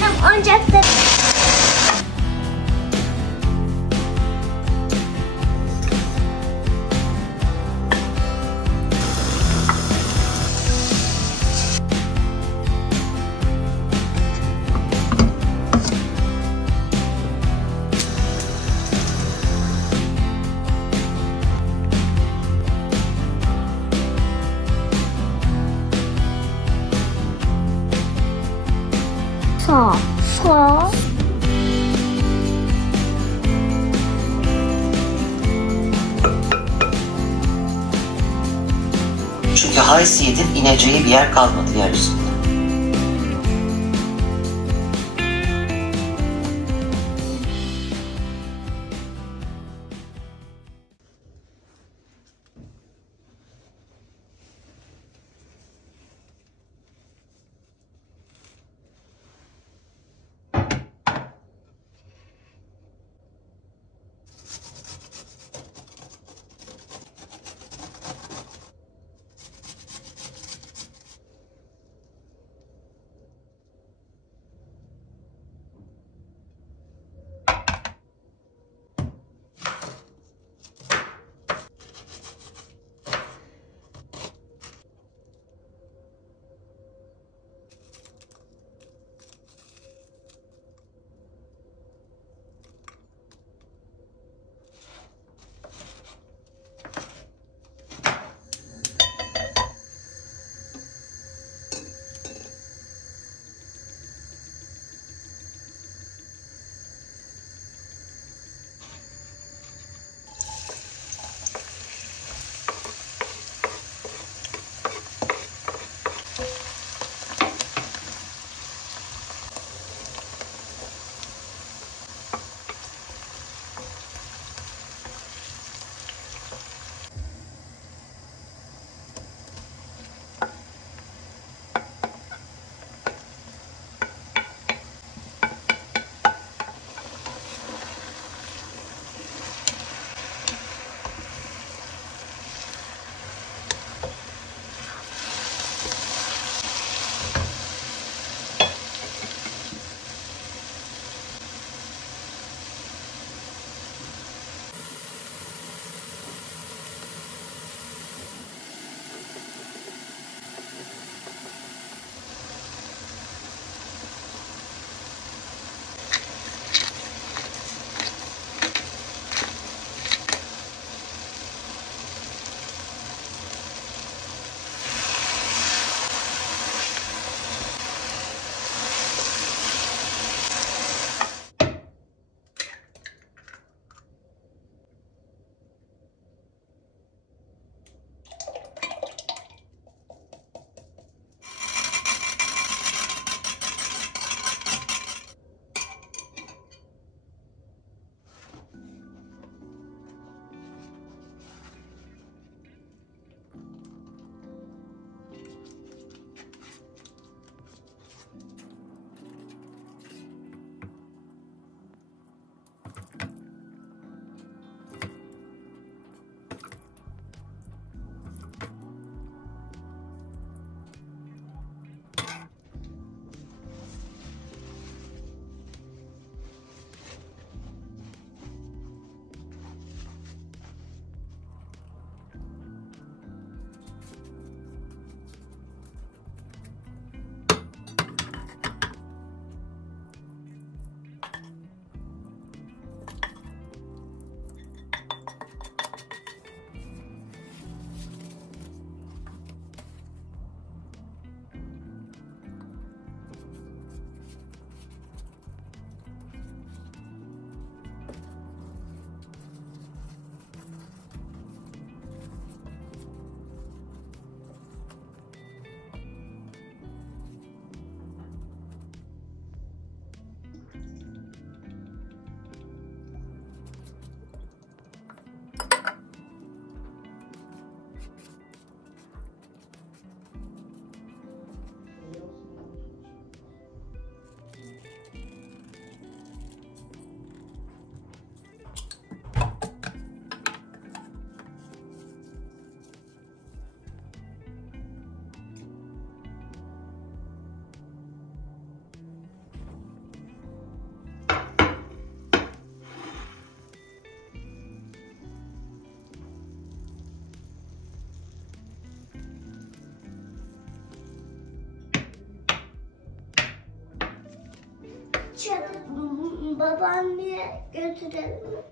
Hem oyuncakta. Sağ. Çünkü haysiyet'in ineceği bir yer kalmadı yeryüzünde. Babaanneye götürelim.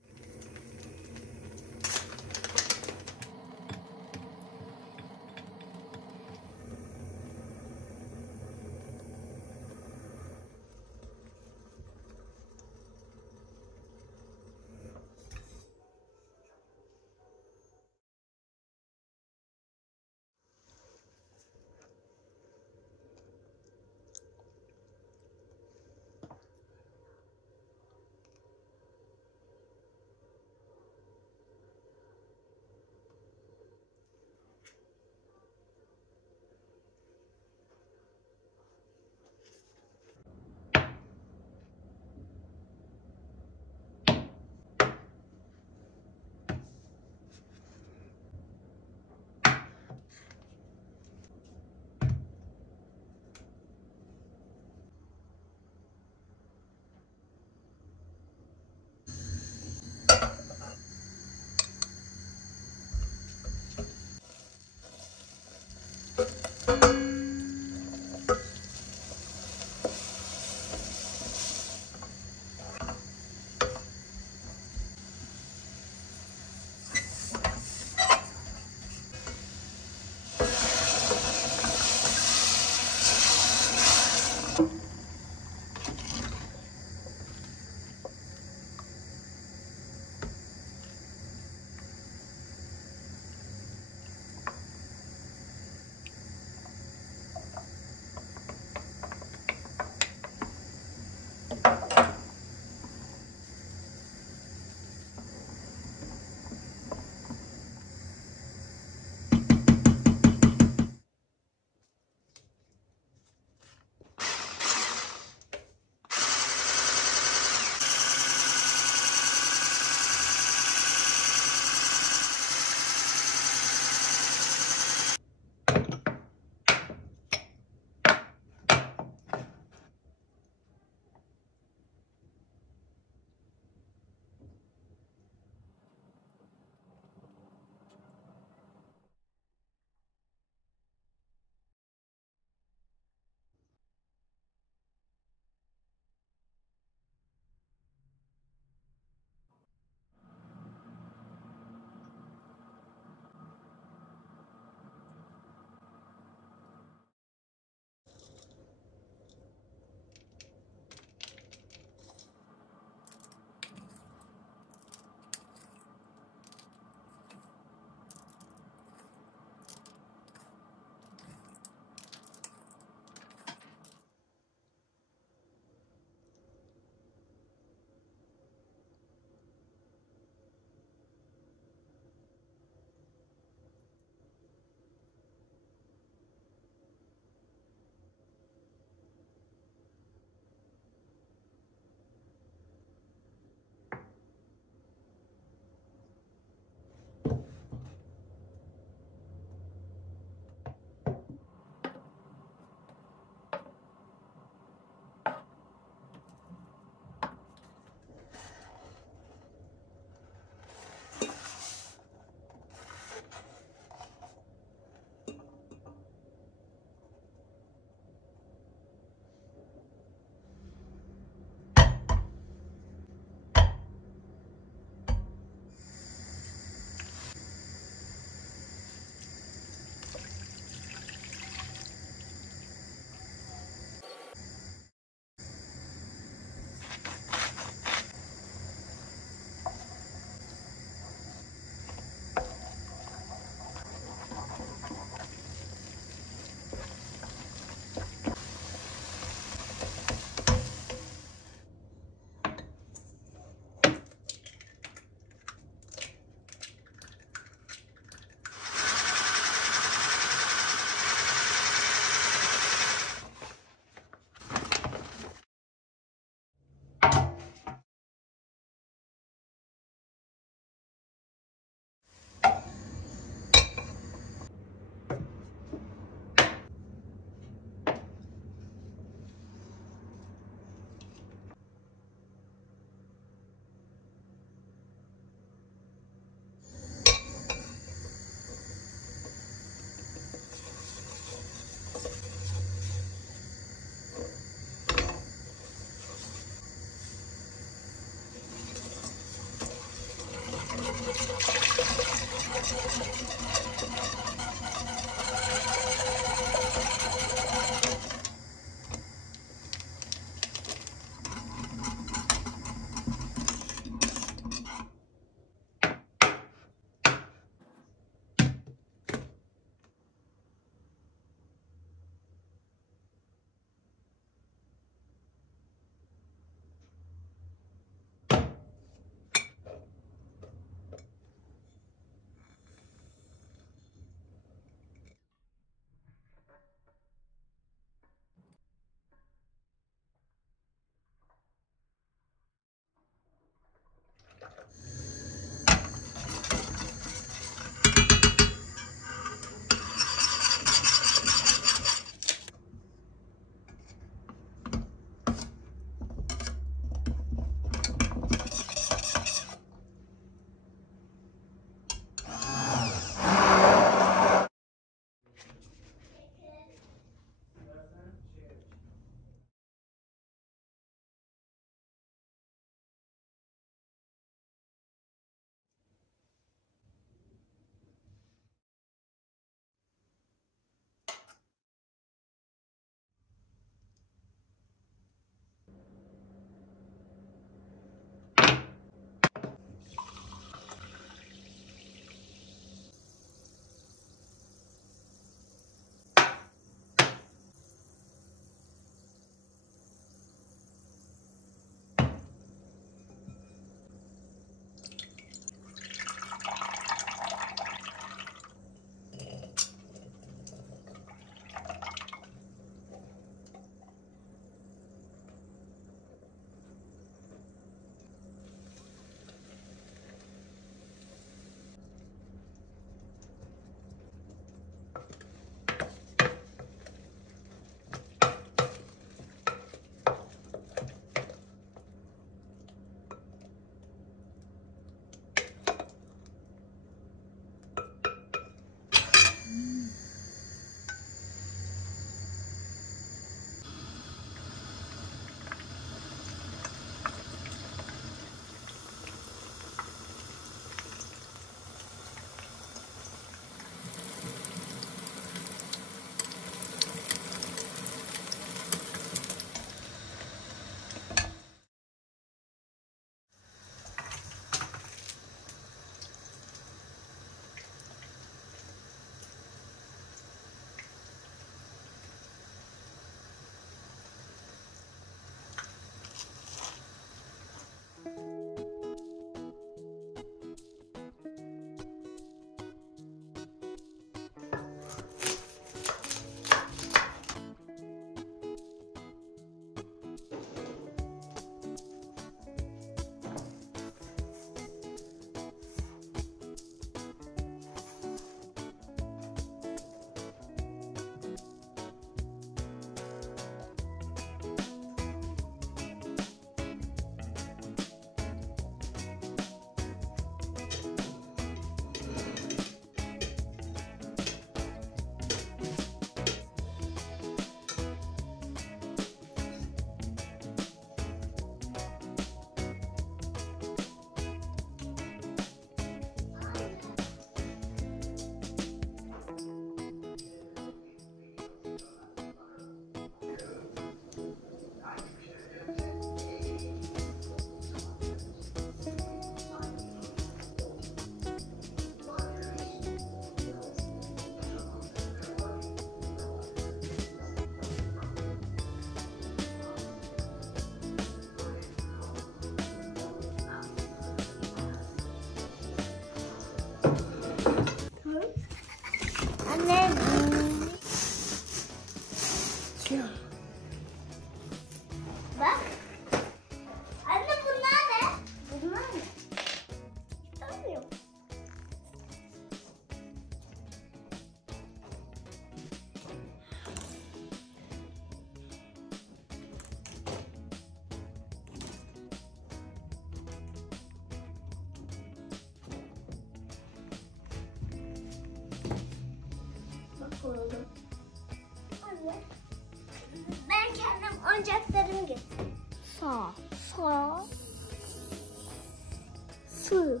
su.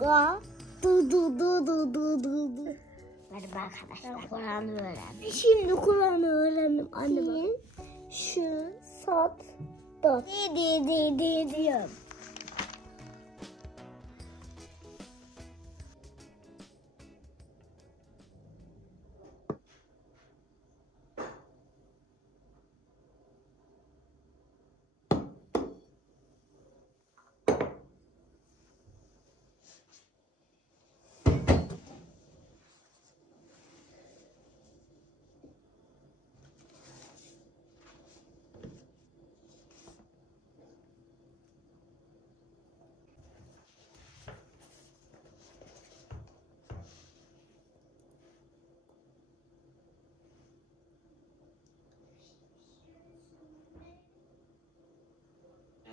Ga. Du du du du du du du. Merhaba arkadaşlar. Kur'an'ı öğrendim. Şimdi Kur'an'ı öğrendim anne bak. Şu sat da. Di diyorum.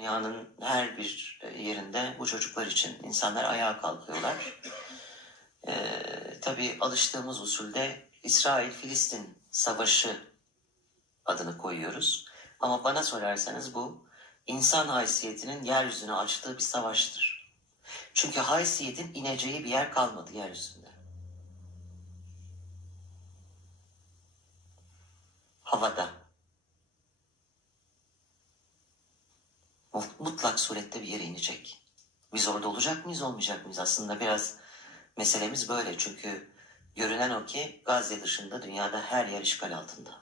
Dünyanın her bir yerinde bu çocuklar için insanlar ayağa kalkıyorlar. Tabii alıştığımız usulde İsrail-Filistin Savaşı adını koyuyoruz. Ama bana sorarsanız bu insan haysiyetinin yeryüzüne açtığı bir savaştır. Çünkü haysiyetin ineceği bir yer kalmadı yeryüzünde. Havada. Mutlak surette bir yere inecek. Biz orada olacak mıyız, olmayacak mıyız? Aslında biraz meselemiz böyle. Çünkü görünen o ki Gazze dışında dünyada her yer işgal altında.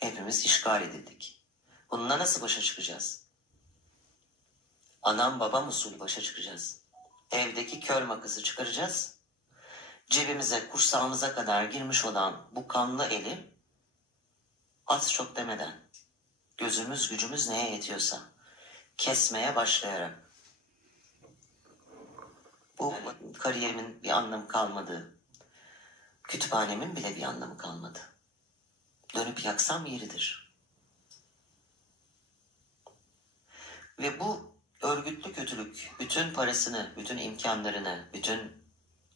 Hepimiz işgal edildik. Bununla nasıl başa çıkacağız? Anam babam usulü başa çıkacağız. Evdeki kör makası çıkaracağız. Cebimize, kursağımıza kadar girmiş olan bu kanlı eli az çok demeden, gözümüz gücümüz neye yetiyorsa kesmeye başlayarak. Bu kariyerimin bir anlamı kalmadı. Kütüphanemin bile bir anlamı kalmadı. Dönüp yaksam yeridir. Ve bu örgütlü kötülük bütün parasını, bütün imkanlarını, bütün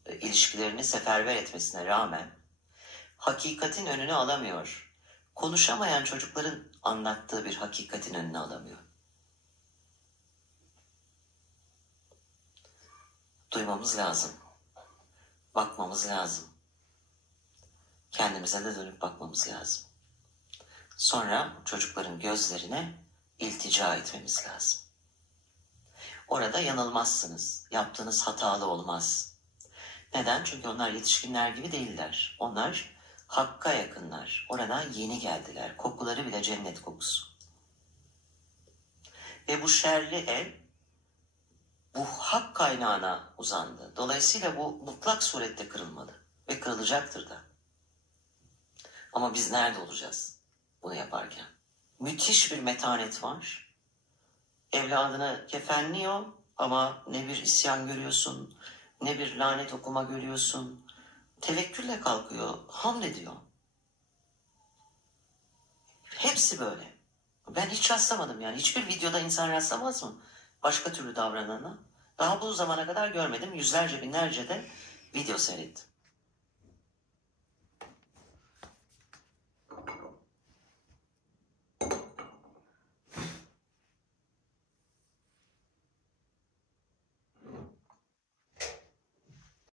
ilişkilerini seferber etmesine rağmen hakikatin önünü alamıyor. Konuşamayan çocukların anlattığı bir hakikatin önünü alamıyor. Duymamız lazım. Bakmamız lazım. Kendimize de dönüp bakmamız lazım. Sonra çocukların gözlerine iltica etmemiz lazım. Orada yanılmazsınız. Yaptığınız hatalı olmaz. Neden? Çünkü onlar yetişkinler gibi değiller. Onlar hakka yakınlar. Oradan yeni geldiler. Kokuları bile cennet kokusu. Ve bu şerli el bu hak kaynağına uzandı. Dolayısıyla bu mutlak surette kırılmalı. Ve kırılacaktır da. Ama biz nerede olacağız bunu yaparken? Müthiş bir metanet var. Evladını kefenliyor ama ne bir isyan görüyorsun, ne bir lanet okuma görüyorsun. Tevekkülle kalkıyor, hamd ediyor. Hepsi böyle. Ben hiç rastlamadım yani. Hiçbir videoda insan rastlamaz mı başka türlü davranana? Daha bu zamana kadar görmedim. Yüzlerce binlerce de video seyrettim.